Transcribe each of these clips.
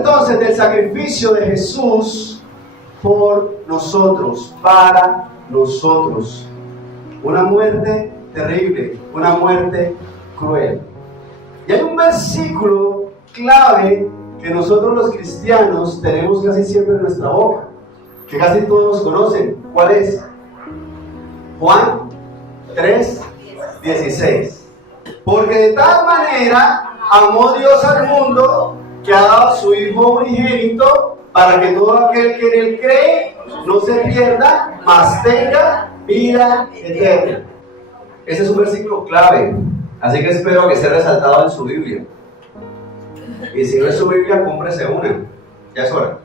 entonces del sacrificio de Jesús por nosotros, para nosotros. Una muerte terrible, una muerte cruel. Y hay un versículo clave que nosotros los cristianos tenemos casi siempre en nuestra boca, que casi todos conocen. ¿Cuál es? Juan 3:16. Porque de tal manera amó Dios al mundo que ha dado a su Hijo unigénito para que todo aquel que en él cree no se pierda, mas tenga vida eterna. Ese es un versículo clave, así que espero que esté resaltado en su Biblia. Y si no es su Biblia, cómprese una, ya es hora.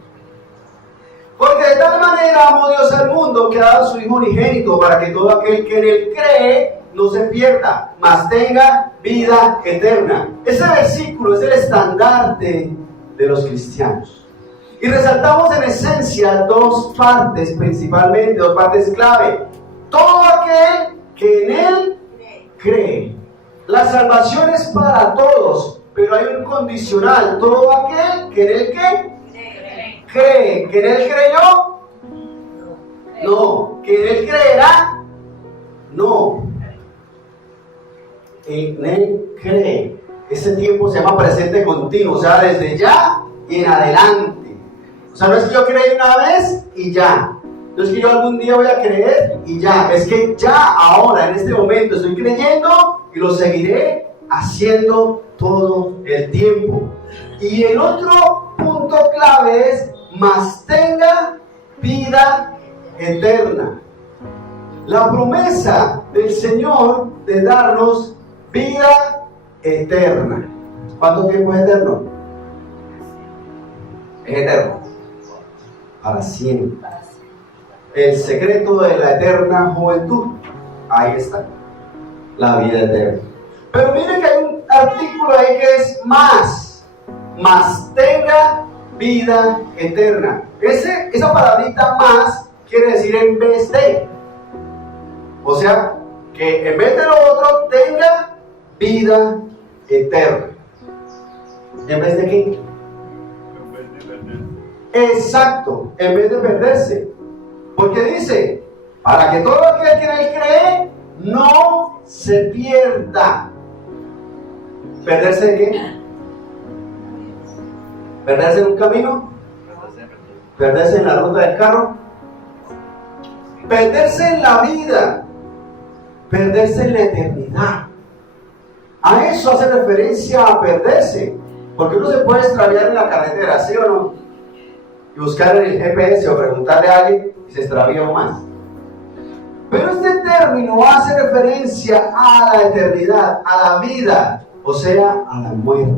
Porque de tal manera amó Dios al mundo que ha dado a su Hijo unigénito para que todo aquel que en él cree no se pierda, mas tenga vida eterna. Ese versículo es el estandarte de los cristianos. Y resaltamos en esencia dos partes principalmente, dos partes clave. Todo aquel que en él cree. La salvación es para todos, pero hay un condicional. Todo aquel que en él cree. ¿Que en él creyó? No. ¿Que en él creerá? No. En él cree. Ese tiempo se llama presente continuo, o sea, desde ya y en adelante. O sea, no es que yo creí una vez y ya. No es que yo algún día voy a creer y ya. Es que ya, ahora, en este momento, estoy creyendo y lo seguiré haciendo todo el tiempo. Y el otro punto clave es: mas tenga vida eterna. La promesa del Señor de darnos vida eterna. ¿Cuánto tiempo es eterno? Es eterno. Para siempre. El secreto de la eterna juventud. Ahí está. La vida eterna. Pero miren que hay un artículo ahí que es más. Mas tenga vida eterna. Esa palabrita más quiere decir en vez de. O sea, que en vez de lo otro tenga vida eterna. ¿En vez de qué? Exacto, en vez de perderse. Porque dice, para que todo aquel que en él cree no se pierda. ¿Perderse de qué? ¿Perderse en un camino? ¿Perderse en la ruta del carro? Perderse en la vida. Perderse en la eternidad. A eso hace referencia a perderse. Porque uno se puede extraviar en la carretera, ¿sí o no? Y buscar en el GPS o preguntarle a alguien y se extravía más. Pero este término hace referencia a la eternidad, a la vida, o sea, a la muerte.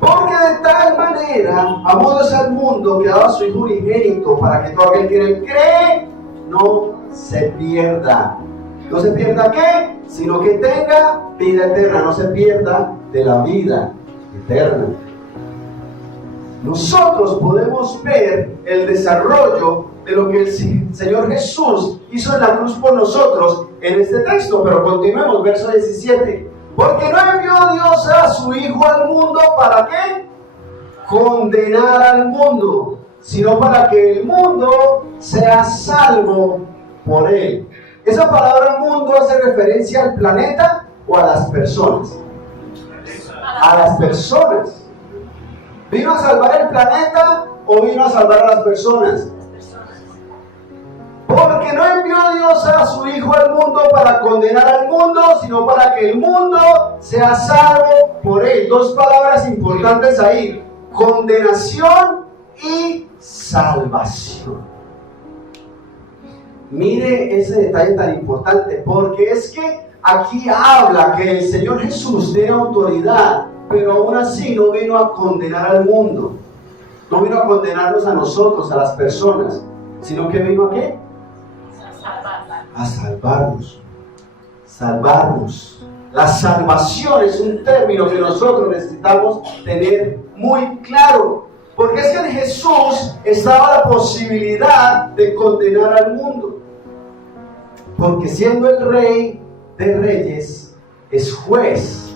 Porque de tal manera amó Dios al mundo que ha dado a su Hijo unigénito para que todo aquel que en él cree no se pierda. ¿No se pierda qué? Sino que tenga vida eterna, no se pierda de la vida eterna. Nosotros podemos ver el desarrollo de lo que el Señor Jesús hizo en la cruz por nosotros en este texto, pero continuemos, verso 17. Porque no envió Dios a su Hijo al mundo ¿para qué? Condenar al mundo, sino para que el mundo sea salvo por él. ¿Esa palabra mundo hace referencia al planeta o a las personas? A las personas. ¿Vino a salvar el planeta o vino a salvar a las personas? Porque no envió Dios a su Hijo al mundo para condenar al mundo, sino para que el mundo sea salvo por él. Dos palabras importantes ahí: condenación y salvación. Mire ese detalle tan importante, porque es que aquí habla que el Señor Jesús tiene autoridad, pero aún así no vino a condenar al mundo, no vino a condenarnos a nosotros, a las personas, sino que vino a ¿qué? A salvarnos. Salvarnos. La salvación es un término que nosotros necesitamos tener muy claro, porque es que en Jesús estaba la posibilidad de condenar al mundo, porque siendo el Rey de Reyes, es juez,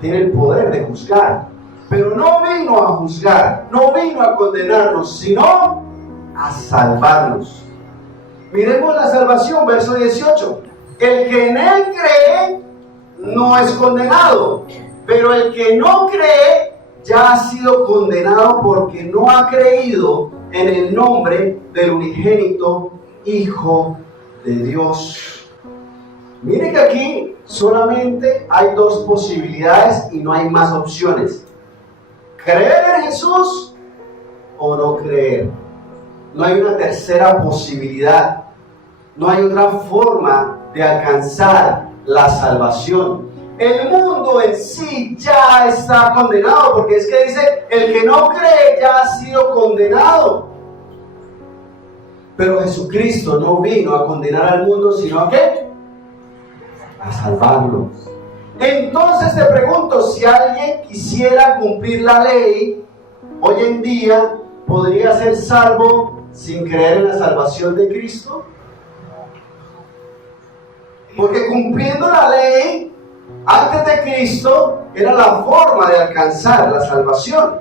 tiene el poder de juzgar. Pero no vino a juzgar, no vino a condenarnos, sino a salvarnos. Miremos la salvación, verso 18. El que en él cree no es condenado, pero el que no cree ya ha sido condenado porque no ha creído en el nombre del unigénito Hijo de Dios. Mire que aquí solamente hay dos posibilidades y no hay más opciones: creer en Jesús o no creer. No hay una tercera posibilidad. No hay otra forma de alcanzar la salvación. El mundo en sí ya está condenado, porque es que dice, el que no cree ya ha sido condenado. Pero Jesucristo no vino a condenar al mundo, sino a ¿qué? A salvarlo. Entonces te pregunto, si alguien quisiera cumplir la ley, hoy en día, ¿podría ser salvo sin creer en la salvación de Cristo? Porque cumpliendo la ley antes de Cristo era la forma de alcanzar la salvación.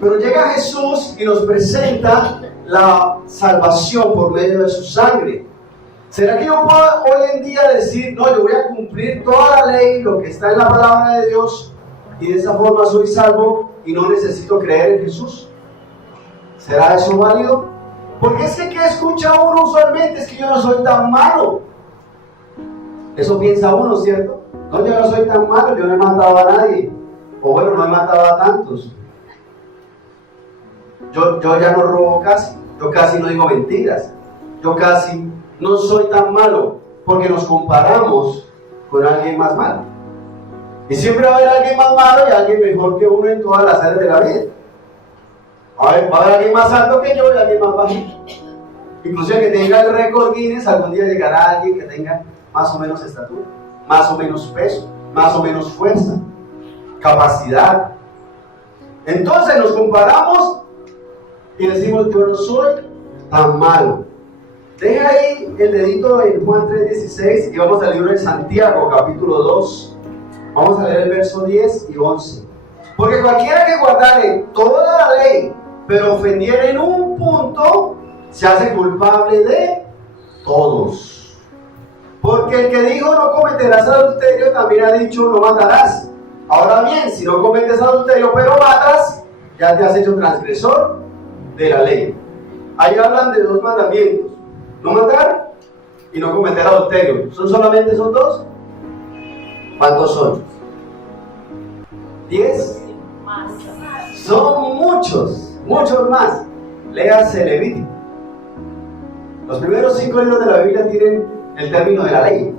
Pero llega Jesús y nos presenta la salvación por medio de su sangre. ¿Será que yo puedo hoy en día decir, no, yo voy a cumplir toda la ley, lo que está en la palabra de Dios, y de esa forma soy salvo y no necesito creer en Jesús? ¿Será eso válido? Porque es que ¿qué escucha uno usualmente? Es que yo no soy tan malo. Eso piensa uno, ¿cierto? No, yo no soy tan malo, yo no he matado a nadie. O bueno, no he matado a tantos. Yo ya no robo casi. Yo casi no digo mentiras. Yo casi no soy tan malo. Porque nos comparamos con alguien más malo. Y siempre va a haber alguien más malo y alguien mejor que uno en todas las áreas de la vida. Va a haber alguien más alto que yo y alguien más bajito. Incluso el que tenga el récord Guinness, algún día llegará alguien que tenga más o menos estatura, más o menos peso, más o menos fuerza, capacidad. Entonces nos comparamos y decimos, yo no soy tan malo. Deja ahí el dedito en Juan 3:16 y vamos al libro de Santiago, capítulo 2. Vamos a leer el verso 10 y 11. Porque cualquiera que guardare toda la ley, pero ofendiera en un punto, se hace culpable de todos. Porque el que dijo no cometerás adulterio, también ha dicho no matarás. Ahora bien, si no cometes adulterio pero matas, ya te has hecho transgresor de la ley. Ahí hablan de dos mandamientos: no matar y no cometer adulterio. ¿Son solamente esos dos? ¿Cuántos son? ¿10? Son muchos, muchos más. Léase Levítico. Los primeros 5 libros de la Biblia tienen el término de la ley,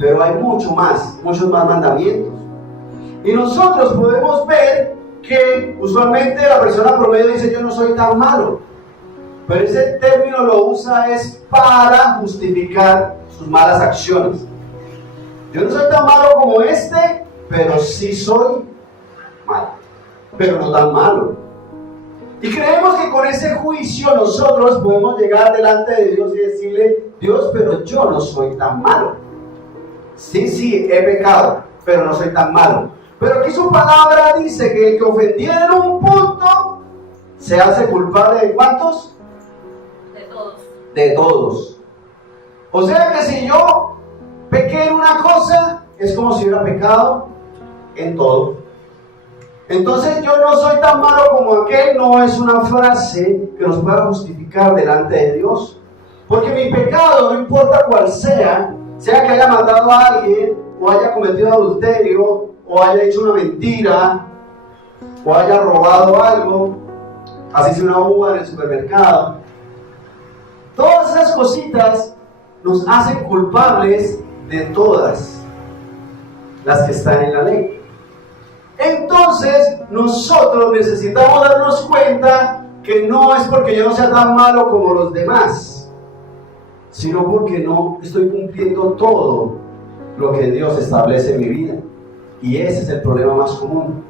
pero hay muchos más mandamientos. Y nosotros podemos ver que usualmente la persona promedio dice, yo no soy tan malo, pero ese término lo usa es para justificar sus malas acciones. Yo no soy tan malo como este, pero sí soy malo, pero no tan malo. Y creemos que con ese juicio nosotros podemos llegar delante de Dios y decirle, Dios, pero yo no soy tan malo. Sí, he pecado, pero no soy tan malo. Pero aquí su palabra dice que el que ofendiera en un punto se hace culpable de ¿cuántos? De todos. De todos. O sea que si yo pequé en una cosa, es como si hubiera pecado en todo. Entonces yo no soy tan malo como aquel no es una frase que nos pueda justificar delante de Dios. Porque mi pecado, no importa cuál sea que haya matado a alguien, o haya cometido adulterio, o haya hecho una mentira, o haya robado algo, así sea una uva en el supermercado. Todas esas cositas nos hacen culpables de todas las que están en la ley. Entonces, nosotros necesitamos darnos cuenta que no es porque yo no sea tan malo como los demás, sino porque no estoy cumpliendo todo lo que Dios establece en mi vida. Y ese es el problema más común,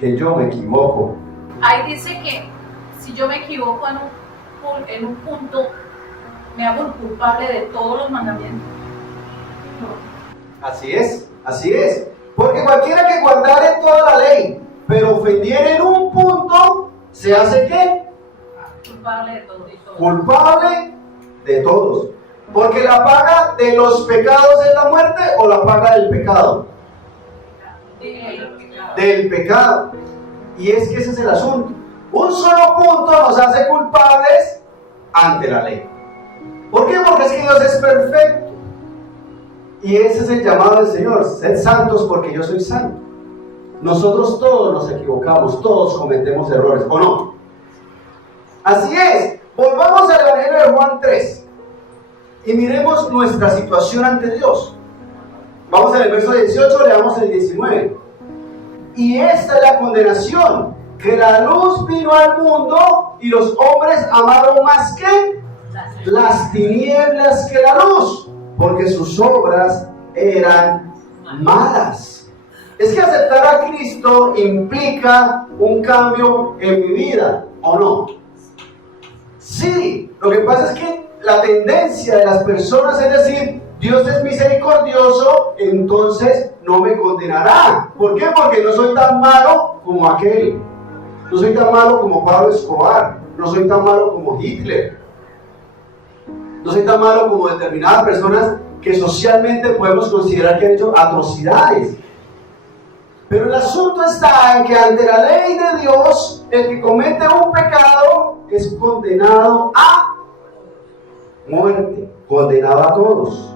que yo me equivoco. Ahí dice que si yo me equivoco en un punto, me hago el culpable de todos los mandamientos. No. Así es. Porque cualquiera que guardare toda la ley, pero ofendiera en un punto, se hace ¿qué? Culpable de todo y todo. Culpable de todos. Porque la paga de los pecados es la muerte, o la paga del pecado. Del pecado. Y es que ese es el asunto. Un solo punto nos hace culpables ante la ley. ¿Por qué? Porque es que Dios es perfecto. Y ese es el llamado del Señor: sed santos porque yo soy santo. Nosotros todos nos equivocamos, todos cometemos errores, ¿o no? Así es. Volvamos al Evangelio de Juan 3 y miremos nuestra situación ante Dios. Vamos en el verso 18, leamos el 19. Y esta es la condenación, que la luz vino al mundo y los hombres amaron más que las tinieblas que la luz, porque sus obras eran malas. Es que aceptar a Cristo implica un cambio en mi vida, ¿o no? Sí, lo que pasa es que la tendencia de las personas es decir: Dios es misericordioso, entonces no me condenará. ¿Por qué? Porque no soy tan malo como aquel. No soy tan malo como Pablo Escobar. No soy tan malo como Hitler. No soy tan malo como determinadas personas que socialmente podemos considerar que han hecho atrocidades. Pero el asunto está en que ante la ley de Dios, el que comete un pecado es condenado a muerte, condenado a todos.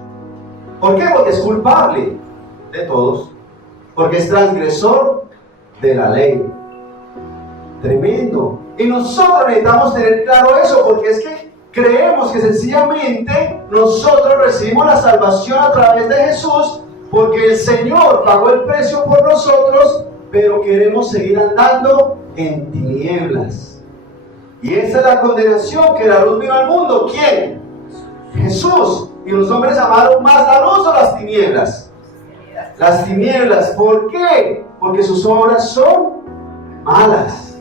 ¿Por qué? Porque es culpable de todos, porque es transgresor de la ley. Tremendo. Y nosotros necesitamos tener claro eso, porque es que creemos que sencillamente nosotros recibimos la salvación a través de Jesús, porque el Señor pagó el precio por nosotros, pero queremos seguir andando en tinieblas. Y esa es la condenación, que la luz vino al mundo. ¿Quién? Jesús. Y los hombres amaron más la luz o las tinieblas. Las tinieblas. ¿Por qué? Porque sus obras son malas.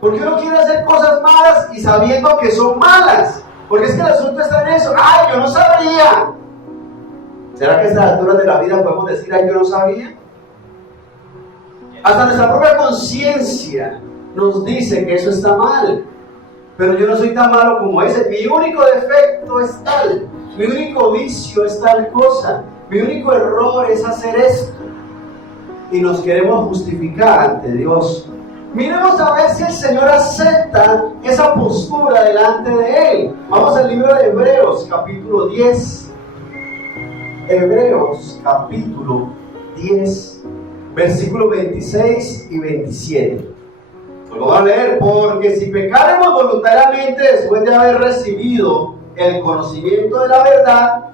Porque uno quiere hacer cosas malas y sabiendo que son malas. Porque es que el asunto está en eso. ¡Ay, yo no sabía! ¿Será que a estas alturas de la vida podemos decir: ¡ay, yo no sabía! Hasta nuestra propia conciencia nos dice que eso está mal. Pero yo no soy tan malo como ese. Mi único defecto es tal. Mi único vicio es tal cosa. Mi único error es hacer esto. Y nos queremos justificar ante Dios. Miremos a ver si el Señor acepta esa postura delante de Él. Vamos al libro de Hebreos, capítulo 10. Hebreos, capítulo 10, versículos 26 y 27. Lo voy a leer: porque si pecaremos voluntariamente después de haber recibido el conocimiento de la verdad,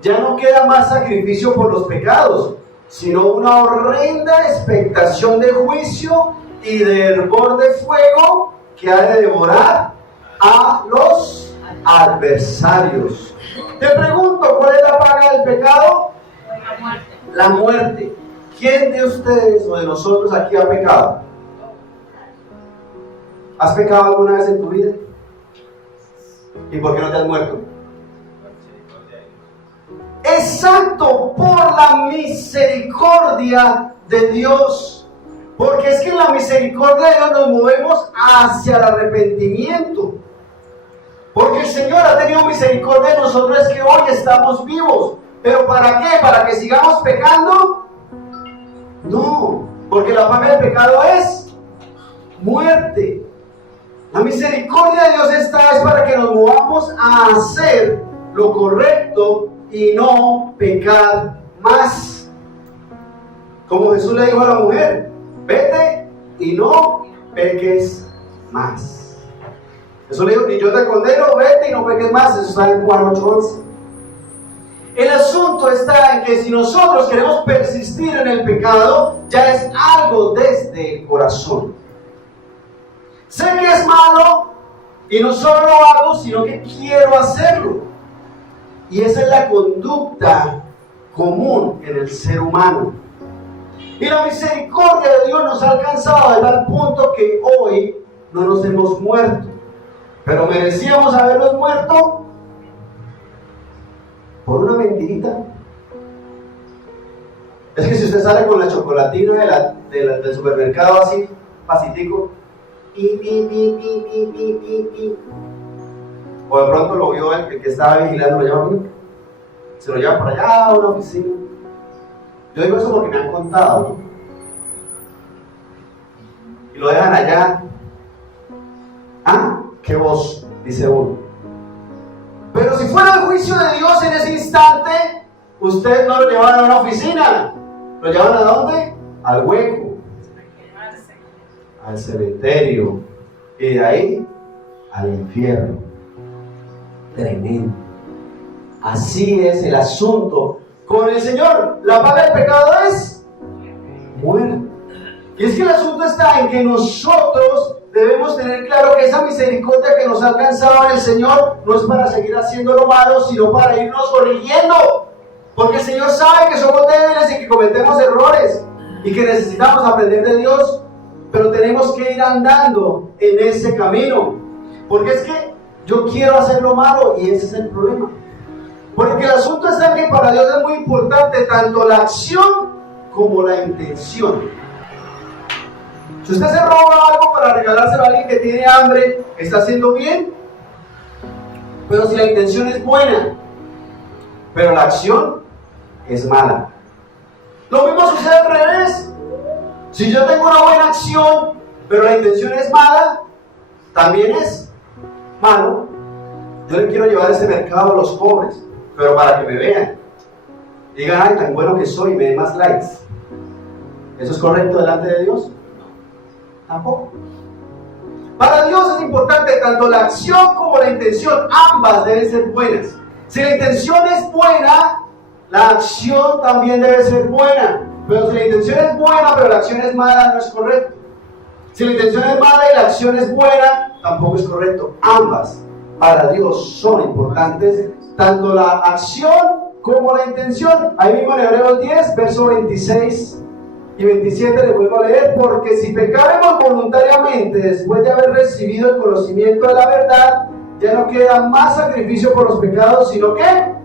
ya no queda más sacrificio por los pecados, sino una horrenda expectación de juicio y de hervor de fuego que ha de devorar a los adversarios. Te pregunto, ¿cuál es la paga del pecado? La muerte. La muerte. ¿Quién de ustedes o de nosotros aquí ha pecado? ¿Has pecado alguna vez en tu vida? ¿Y por qué no te has muerto? Exacto, por la misericordia de Dios. Porque es que en la misericordia de Dios nos movemos hacia el arrepentimiento. Porque el Señor ha tenido misericordia de nosotros, es que hoy estamos vivos. ¿Pero para qué? ¿Para que sigamos pecando? No, porque la paga del pecado es muerte. La misericordia de Dios es para que nos movamos a hacer lo correcto y no pecar más. Como Jesús le dijo a la mujer: vete y no peques más. Jesús le dijo: ni yo te condeno, vete y no peques más. Eso está en Juan 8:11. El asunto está en que si nosotros queremos persistir en el pecado, ya es algo desde el corazón. Sé que es malo y no solo lo hago, sino que quiero hacerlo. Y esa es la conducta común en el ser humano. Y la misericordia de Dios nos ha alcanzado a tal punto que hoy no nos hemos muerto. Pero merecíamos habernos muerto por una mentirita. Es que si usted sale con la chocolatina del supermercado así, pasitico, o de pronto lo vio el que estaba vigilando, lo lleva bien, se lo lleva por allá a una oficina. Yo digo eso porque me han contado, ¿no? Y lo dejan allá. Ah, qué voz, dice uno. Pero si fuera el juicio de Dios en ese instante, usted no lo llevan a una oficina. ¿Lo llevan a dónde? Al hueco, al cementerio, y de ahí al infierno. Tremendo. Así es el asunto con el Señor. La paga del pecado es muerte. Y es que el asunto está en que nosotros debemos tener claro que esa misericordia que nos ha alcanzado en el Señor no es para seguir haciendo lo malo, sino para irnos corrigiendo. Porque el Señor sabe que somos débiles y que cometemos errores y que necesitamos aprender de Dios, pero tenemos que ir andando en ese camino. Porque es que yo quiero hacer lo malo y ese es el problema. Porque el asunto está en que para Dios es muy importante tanto la acción como la intención. Si usted se roba algo para regalárselo a alguien que tiene hambre, está haciendo bien. Pero si la intención es buena, pero la acción es mala. Lo mismo sucede al revés. Si yo tengo una buena acción, pero la intención es mala, también es malo. Yo le quiero llevar ese mercado a los pobres, pero para que me vean. Digan, ay, tan bueno que soy, me den más likes. ¿Eso es correcto delante de Dios? Tampoco. Para Dios es importante tanto la acción como la intención. Ambas deben ser buenas. Si la intención es buena, la acción también debe ser buena. Pero si la intención es buena, pero la acción es mala, no es correcto. Si la intención es mala y la acción es buena, tampoco es correcto. Ambas para Dios son importantes, tanto la acción como la intención. Ahí mismo en Hebreos 10, verso 26 y 27 le vuelvo a leer: porque si pecaremos voluntariamente después de haber recibido el conocimiento de la verdad, ya no queda más sacrificio por los pecados, sino que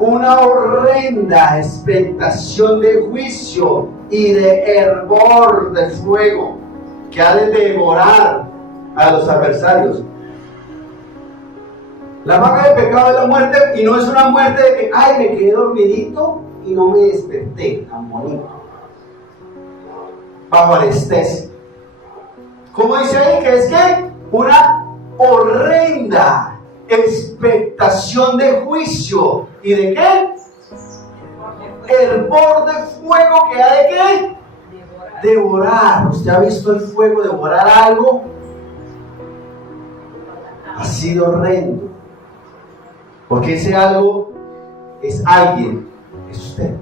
una horrenda expectación de juicio y de hervor de fuego que ha de devorar a los adversarios. La paga del pecado es la muerte, y no es una muerte de que, ay, me quedé dormidito y no me desperté, tan bonito, bajo anestesia. ¿Cómo dice ahí? Que es que una horrenda expectación de juicio. ¿Y de qué? Hervor de fuego que ha de qué? Devorar. ¿Usted ha visto el fuego devorar algo? Ha sido horrendo. Porque ese algo es alguien, es usted.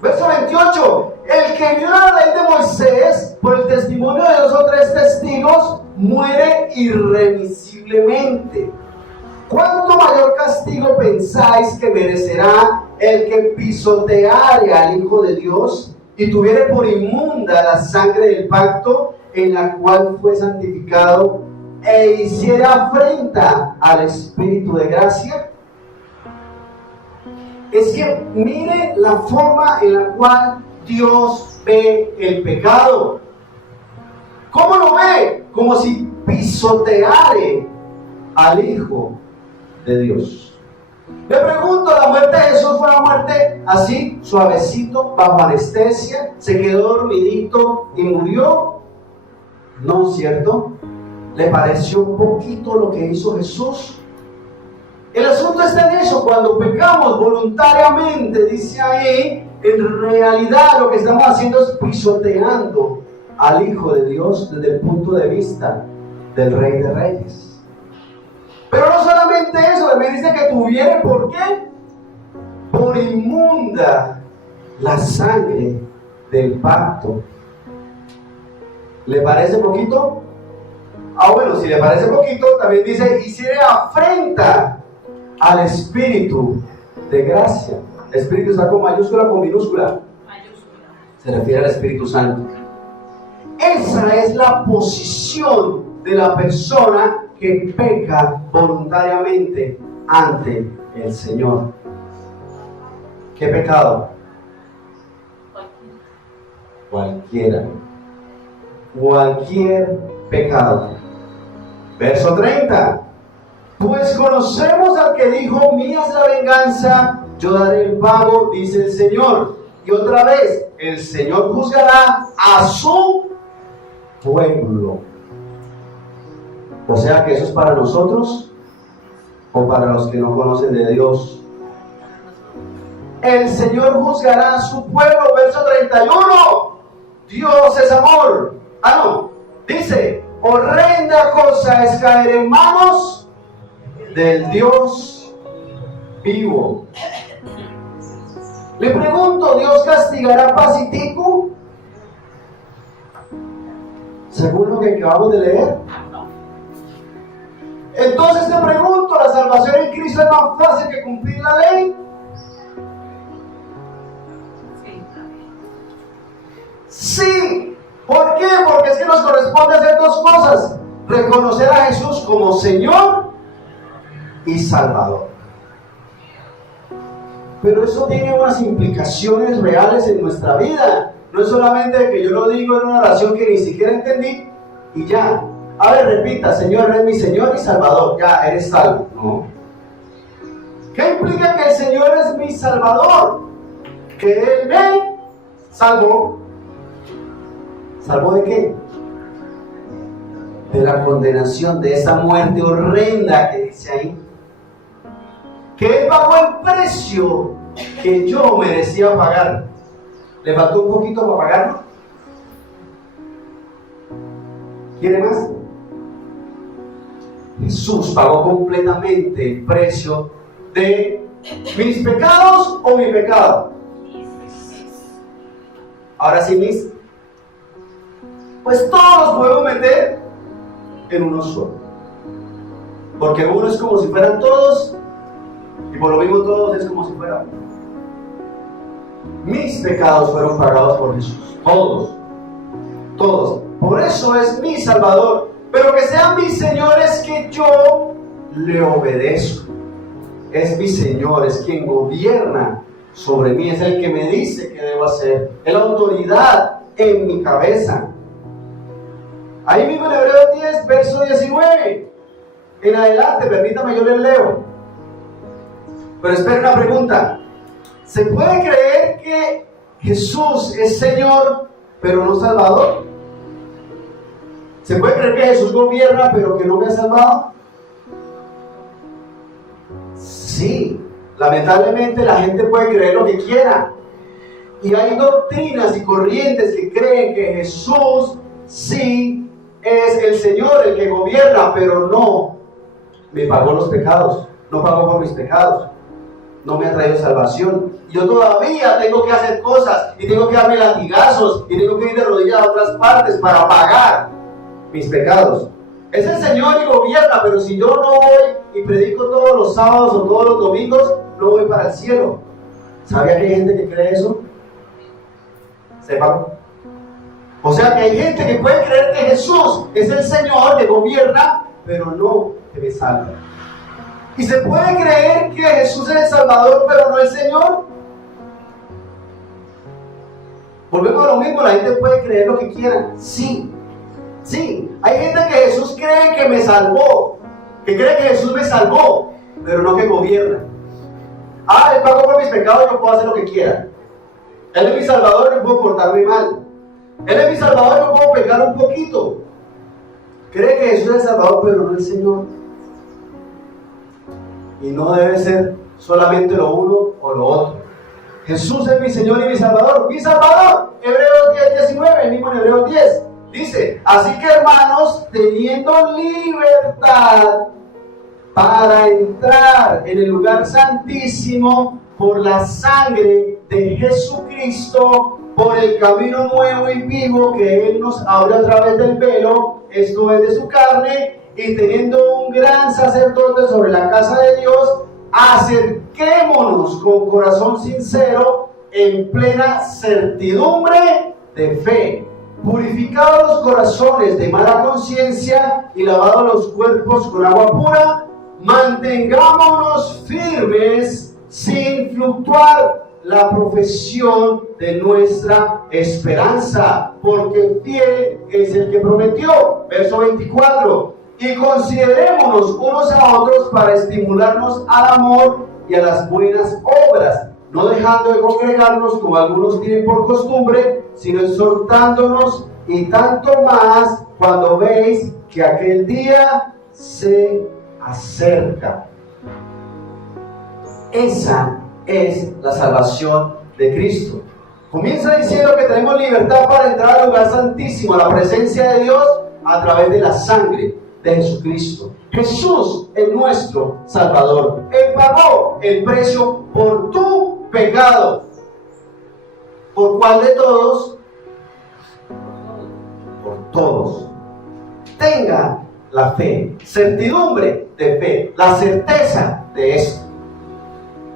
Verso 28. El que viola la ley de Moisés por el testimonio de 2 o 3 testigos muere irremisiblemente. ¿Cuánto mayor castigo pensáis que merecerá el que pisoteare al Hijo de Dios y tuviere por inmunda la sangre del pacto en la cual fue santificado e hiciere afrenta al Espíritu de gracia? Es que mire la forma en la cual Dios ve el pecado. ¿Cómo lo ve? Como si pisoteare al Hijo de Dios. Le pregunto, ¿la muerte de Jesús fue una muerte así, suavecito, bajo anestesia? ¿Se quedó dormidito y murió? No, ¿cierto? ¿Le pareció un poquito lo que hizo Jesús? El asunto está en eso. Cuando pecamos voluntariamente, dice ahí, en realidad lo que estamos haciendo es pisoteando al Hijo de Dios desde el punto de vista del Rey de Reyes. Pero no solamente eso, también dice que tuviera, ¿por qué? Por inmunda la sangre del pacto. ¿Le parece poquito? Ah, bueno, si le parece poquito, también dice, hiciere afrenta al Espíritu de gracia. Espíritu está con mayúscula o con minúscula. Mayúscula. Se refiere al Espíritu Santo. Esa es la posición de la persona que peca voluntariamente ante el Señor. ¿Qué pecado? Cualquiera. Cualquier pecado. Verso 30. Pues conocemos al que dijo: mía es la venganza, yo daré el pago, dice el Señor. Y otra vez, el Señor juzgará a su pueblo. O sea que eso es para nosotros o para los que no conocen de Dios. El Señor juzgará a su pueblo. Verso 31. Dios es amor. No. Dice: horrenda cosa es caer en manos del Dios vivo. Le pregunto, ¿Dios castigará a Pacitico? Según lo que acabamos de leer. Entonces te pregunto, ¿la salvación en Cristo es más fácil que cumplir la ley? Sí. ¿Por qué? Porque es que nos corresponde hacer dos cosas: reconocer a Jesús como Señor y Salvador. Pero eso tiene unas implicaciones reales en nuestra vida. No es solamente que yo lo digo en una oración que ni siquiera entendí y ya. A ver, repita: Señor, eres mi Señor y Salvador. Ya, eres salvo. No. ¿Qué implica que el Señor es mi Salvador? Que Él me salvó. ¿Salvó de qué? De la condenación, de esa muerte horrenda que dice ahí. Que Él pagó el precio que yo merecía pagar. ¿Le faltó un poquito para pagarlo? ¿Quiere más? Jesús pagó completamente el precio de mis pecados o mi pecado. Ahora sí, mis. Pues todos los podemos meter en uno solo. Porque uno es como si fueran todos, y por lo mismo todos es como si fueran. Mis pecados fueron pagados por Jesús. Todos. Todos. Por eso es mi Salvador. Pero que sea mi Señor es que yo le obedezco. Es mi Señor, es quien gobierna sobre mí, es el que me dice qué debo hacer. Es la autoridad en mi cabeza. Ahí mismo en Hebreos 10, verso 19. En adelante, permítame, yo les leo. Pero espera una pregunta. ¿Se puede creer que Jesús es Señor, pero no Salvador? ¿Se puede creer que Jesús gobierna, pero que no me ha salvado? Sí. Lamentablemente la gente puede creer lo que quiera. Y hay doctrinas y corrientes que creen que Jesús sí es el Señor, el que gobierna, pero no me pagó los pecados, no pagó por mis pecados, no me ha traído salvación. Yo todavía tengo que hacer cosas y tengo que darme latigazos y tengo que ir de rodillas a otras partes para pagar mis pecados. Es el Señor y gobierna, pero si yo no voy y predico todos los sábados o todos los domingos, no voy para el cielo. ¿Sabía que hay gente que cree eso? Sepan. O sea que hay gente que puede creer que Jesús es el Señor que gobierna, pero no que me salva. ¿Y se puede creer que Jesús es el Salvador, pero no el Señor? Volvemos a lo mismo, la gente puede creer lo que quiera. Sí, sí. Hay gente que Jesús cree que me salvó, que cree que Jesús me salvó, pero no que gobierna. Él pagó por mis pecados, yo puedo hacer lo que quiera. Él es mi Salvador, yo puedo portarme mal. Él es mi Salvador, yo puedo pecar un poquito. Cree que Jesús es el Salvador, pero no el Señor. Y no debe ser solamente lo uno o lo otro. Jesús es mi Señor y mi Salvador. Mi Salvador, Hebreos 10, 19, el mismo en Hebreos 10. Dice: así que hermanos, teniendo libertad para entrar en el lugar santísimo por la sangre de Jesucristo, por el camino nuevo y vivo que Él nos abre a través del velo, esto es de su carne, y teniendo un gran sacerdote sobre la casa de Dios, acerquémonos con corazón sincero, en plena certidumbre de fe, purificados los corazones de mala conciencia y lavados los cuerpos con agua pura, mantengámonos firmes sin fluctuar la profesión de nuestra esperanza, porque fiel es el que prometió. Verso 24. Y considerémonos unos a otros para estimularnos al amor y a las buenas obras, no dejando de congregarnos como algunos tienen por costumbre, sino exhortándonos, y tanto más cuando veis que aquel día se acerca. Esa es la salvación de Cristo. Comienza diciendo que tenemos libertad para entrar al lugar santísimo, a la presencia de Dios, a través de la sangre de Jesucristo. Jesús es nuestro Salvador. Él pagó el precio por tu pecado. ¿Por cuál de todos? Por todos. Tenga la fe, certidumbre de fe, la certeza de esto.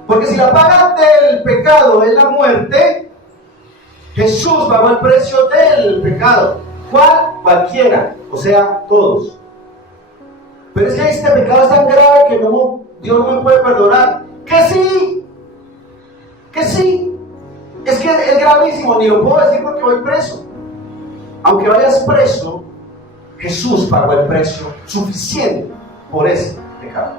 Porque si la paga del pecado es la muerte, Jesús pagó el precio del pecado. ¿Cuál? Cualquiera, o sea, todos. Pero es que este pecado es tan grave que Dios no me puede perdonar. Que sí, que sí. Es que es gravísimo, ni lo puedo decir porque voy preso. Aunque vayas preso, Jesús pagó el precio suficiente por ese pecado.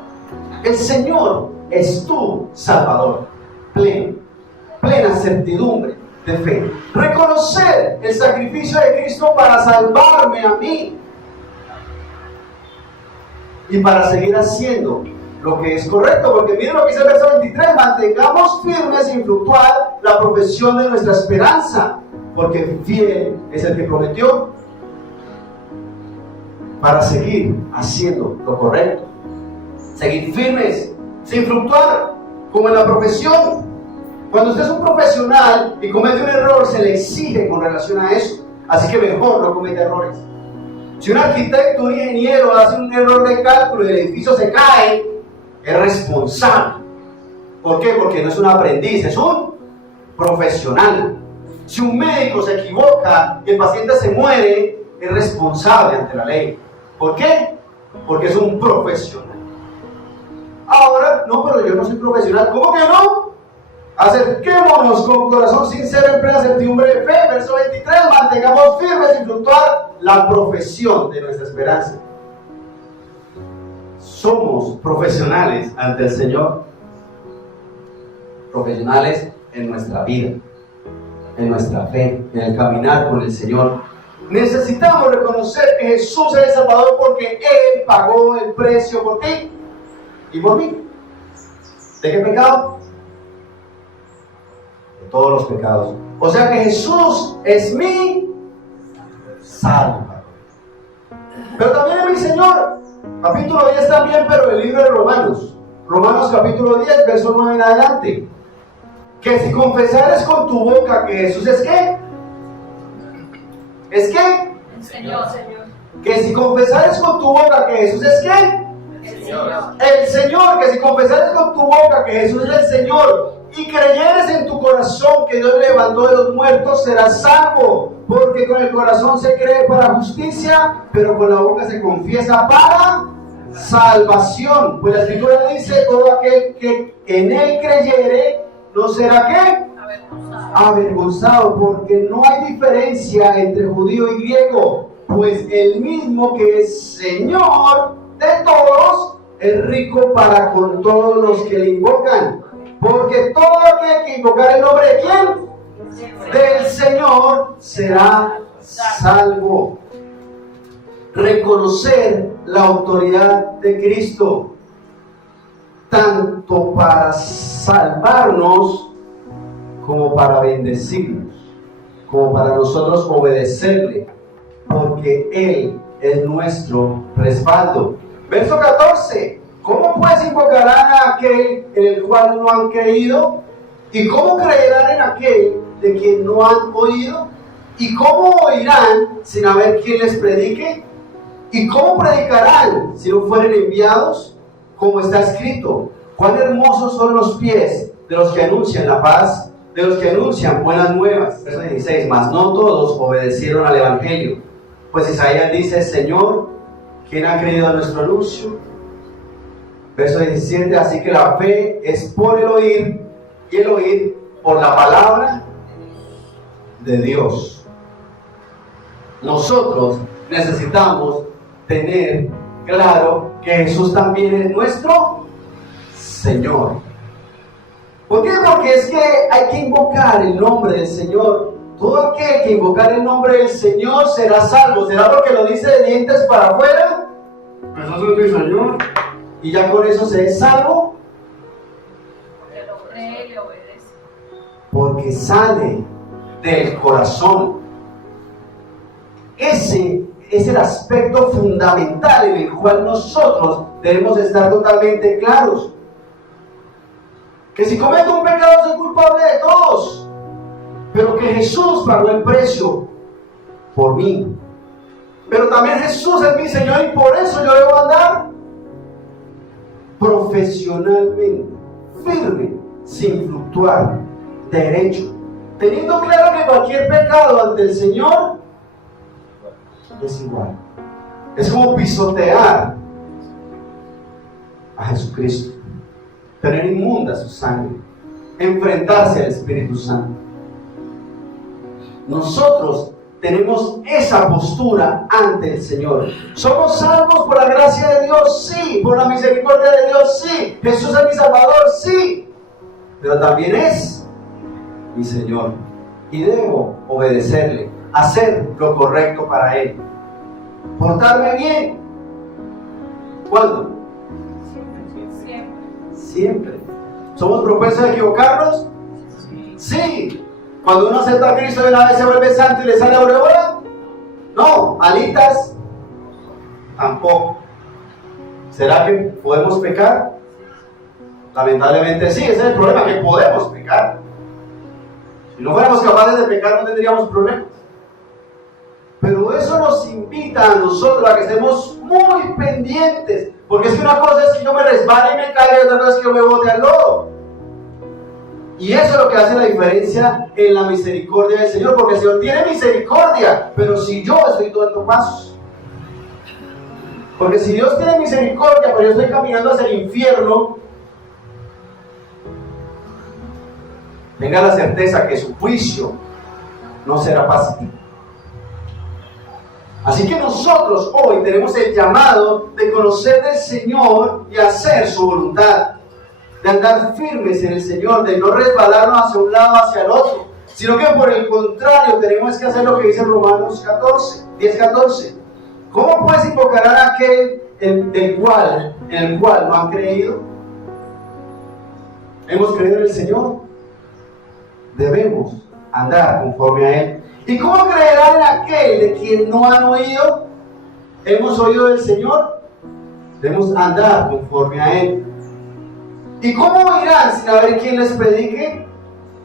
El Señor es tu Salvador. Plena certidumbre de fe. Reconocer el sacrificio de Cristo para salvarme a mí y para seguir haciendo lo que es correcto, porque miren lo que dice el verso 23: mantengamos firmes sin fluctuar la profesión de nuestra esperanza, porque fiel es el que prometió, para seguir haciendo lo correcto, seguir firmes sin fluctuar, como en la profesión. Cuando usted es un profesional y comete un error, se le exige con relación a eso, así que mejor no cometa errores. Si un arquitecto, un ingeniero hace un error de cálculo y el edificio se cae, es responsable. ¿Por qué? Porque no es un aprendiz, es un profesional. Si un médico se equivoca y el paciente se muere, es responsable ante la ley. ¿Por qué? Porque es un profesional. Ahora, no, pero yo no soy profesional. ¿Cómo que no? Acerquémonos con corazón sincero en plena certidumbre de fe. Verso 23, mantengamos firmes sin fluctuar la profesión de nuestra esperanza. Somos profesionales ante el Señor. Profesionales en nuestra vida, en nuestra fe, en el caminar con el Señor. Necesitamos reconocer que Jesús es el Salvador porque Él pagó el precio por ti y por mí. ¿De qué pecado? De todos los pecados. O sea que Jesús es mi Salvador. Pero también es mi Señor. Capítulo 10 también, pero el libro de Romanos. Romanos capítulo 10, verso 9 en adelante. Que si confesares con tu boca que Jesús es ¿qué? ¿Es qué? El Señor. Que si confesares con tu boca que Jesús es ¿qué? El Señor. El Señor. Que si confesares con tu boca que Jesús es el Señor y creyeres en tu corazón que Dios levantó de los muertos, serás salvo. Porque con el corazón se cree para justicia, pero con la boca se confiesa para salvación. Pues la Escritura dice: todo aquel que en Él creyere no será ¿qué? Avergonzado, porque no hay diferencia entre judío y griego, pues el mismo que es Señor de todos es rico para con todos los que le invocan. Porque todo aquel que invocar el nombre de ¿quién? Del Señor será salvo. Reconocer la autoridad de Cristo, tanto para salvarnos como para bendecirnos, como para nosotros obedecerle, porque Él es nuestro respaldo. Verso 14: ¿cómo pues invocarán a aquel en el cual no han creído? ¿Y cómo creerán en aquel de quien no han oído? ¿Y cómo oirán sin haber quien les predique? ¿Y cómo predicarán si no fueren enviados? Como está escrito: cuán hermosos son los pies de los que anuncian la paz, de los que anuncian buenas nuevas. Verso 16: mas no todos obedecieron al evangelio. Pues Isaías dice: Señor, ¿quién ha creído a nuestro anuncio? Verso 17: así que la fe es por el oír, y el oír por la palabra de Dios. Nosotros necesitamos tener claro que Jesús también es nuestro Señor. ¿Por qué? Porque es que hay que invocar el nombre del Señor. Todo aquel que invocar el nombre del Señor será salvo. ¿Será porque lo dice de dientes para afuera? Jesús es mi Señor. Y ya con eso se es salvo. Porque lo cree y le obedece. Porque sale del corazón. Ese es el aspecto fundamental en el cual nosotros debemos estar totalmente claros. Que si cometo un pecado soy culpable de todos, pero que Jesús pagó el precio por mí. Pero también Jesús es mi Señor y por eso yo debo andar profesionalmente, firme, sin fluctuar, derecho, teniendo claro que cualquier pecado ante el Señor es igual. Es como pisotear a Jesucristo, tener inmunda su sangre, enfrentarse al Espíritu Santo. Nosotros tenemos esa postura ante el Señor. ¿Somos salvos por la gracia de Dios? Sí. ¿Por la misericordia de Dios? Sí. ¿Jesús es mi Salvador? Sí. Pero también es mi Señor. Y debo obedecerle, hacer lo correcto para Él. Portarme bien. ¿Cuándo? Siempre. Siempre. ¿Somos propensos a equivocarnos? Sí. Cuando uno acepta a Cristo de una vez se vuelve santo y le sale aureola. No. Alitas. Tampoco. ¿Será que podemos pecar? Lamentablemente sí, ese es el problema, que podemos pecar. Si no fuéramos capaces de pecar no tendríamos problemas. Pero eso nos invita a nosotros a que estemos muy pendientes. Porque es que una cosa es que yo me resbale y me caiga y otra cosa es que yo me bote al lodo. Y eso es lo que hace la diferencia en la misericordia del Señor. Porque el Señor tiene misericordia, pero si yo estoy dando pasos. Porque si Dios tiene misericordia, pero yo estoy caminando hacia el infierno, tenga la certeza que su juicio no será pacífico. Así que nosotros hoy tenemos el llamado de conocer del Señor y hacer su voluntad, de andar firmes en el Señor, de no resbalarnos hacia un lado, hacia el otro, sino que por el contrario tenemos que hacer lo que dice Romanos 10:14. ¿Cómo pues invocarán a aquel en el cual no han creído? ¿Hemos creído en el Señor? Debemos andar conforme a Él. ¿Y cómo creerán en aquel de quien no han oído? ¿Hemos oído del Señor? Debemos andar conforme a Él. ¿Y cómo oirán sin haber quien les predique?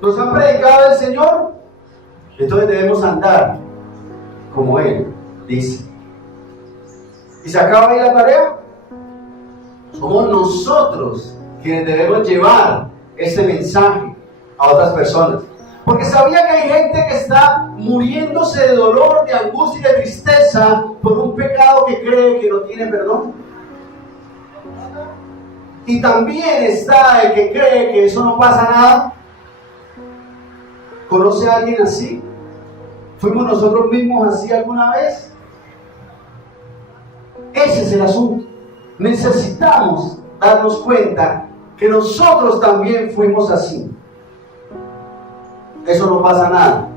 ¿Nos han predicado del Señor? Entonces debemos andar como Él dice. ¿Y se acaba ahí la tarea? Somos nosotros quienes debemos llevar ese mensaje a otras personas. Porque sabía que hay gente que está muriéndose de dolor, de angustia y de tristeza por un pecado que cree que no tiene perdón. Y también está el que cree que eso no pasa nada. ¿Conoce a alguien así? ¿Fuimos nosotros mismos así alguna vez? Ese es el asunto. Necesitamos darnos cuenta que nosotros también fuimos así. Eso no pasa nada.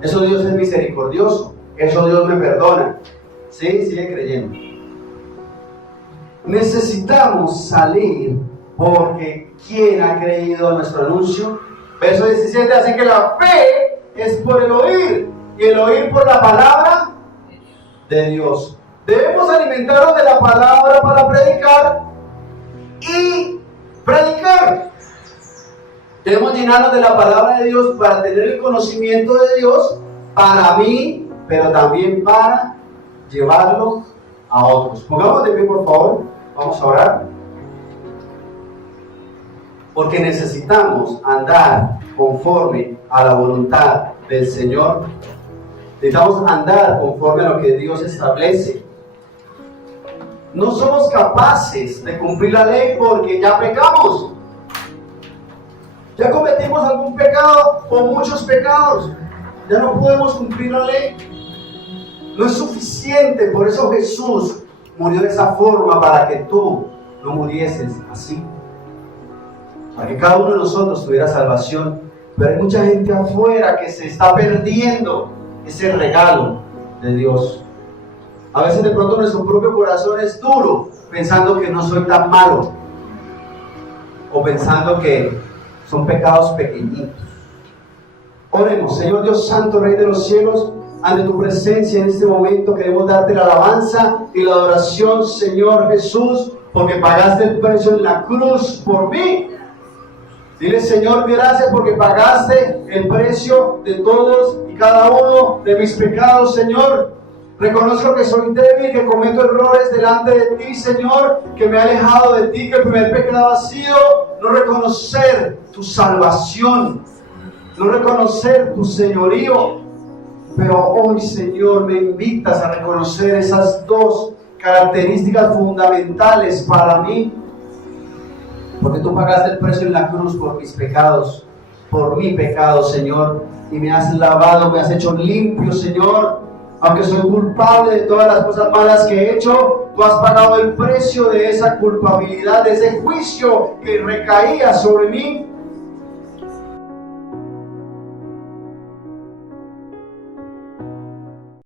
Eso Dios es misericordioso. Eso Dios me perdona. ¿Sí? Sigue creyendo. Necesitamos salir porque ¿quién ha creído a nuestro anuncio? Verso 17, así que la fe es por el oír y el oír por la palabra de Dios. Debemos alimentarnos de la palabra para predicar y predicar. Debemos llenarnos de la palabra de Dios para tener el conocimiento de Dios para mí, pero también para llevarlo a otros. Pongamos de pie, por favor. Vamos a orar. Porque necesitamos andar conforme a la voluntad del Señor. Necesitamos andar conforme a lo que Dios establece. No somos capaces de cumplir la ley porque ya pecamos. Ya cometimos algún pecado o muchos pecados. Ya no podemos cumplir la ley. No es suficiente, por eso Jesús murió de esa forma para que tú no murieses así. Para que cada uno de nosotros tuviera salvación. Pero hay mucha gente afuera que se está perdiendo ese regalo de Dios. A veces de pronto nuestro propio corazón es duro, pensando que no soy tan malo. O pensando que son pecados pequeñitos. Oremos, Señor Dios Santo, Rey de los cielos, ante tu presencia en este momento queremos darte la alabanza y la adoración, Señor Jesús, porque pagaste el precio en la cruz por mí. Dile, Señor, gracias porque pagaste el precio de todos y cada uno de mis pecados, Señor. Reconozco que soy débil, que cometo errores delante de ti, Señor, que me he alejado de ti, que el primer pecado ha sido no reconocer tu salvación, no reconocer tu señorío. Pero hoy, Señor, me invitas a reconocer esas dos características fundamentales para mí, porque tú pagaste el precio en la cruz por mis pecados, por mi pecado, Señor, y me has lavado, me has hecho limpio, Señor. Aunque soy culpable de todas las cosas malas que he hecho, tú has pagado el precio de esa culpabilidad, de ese juicio que recaía sobre mí.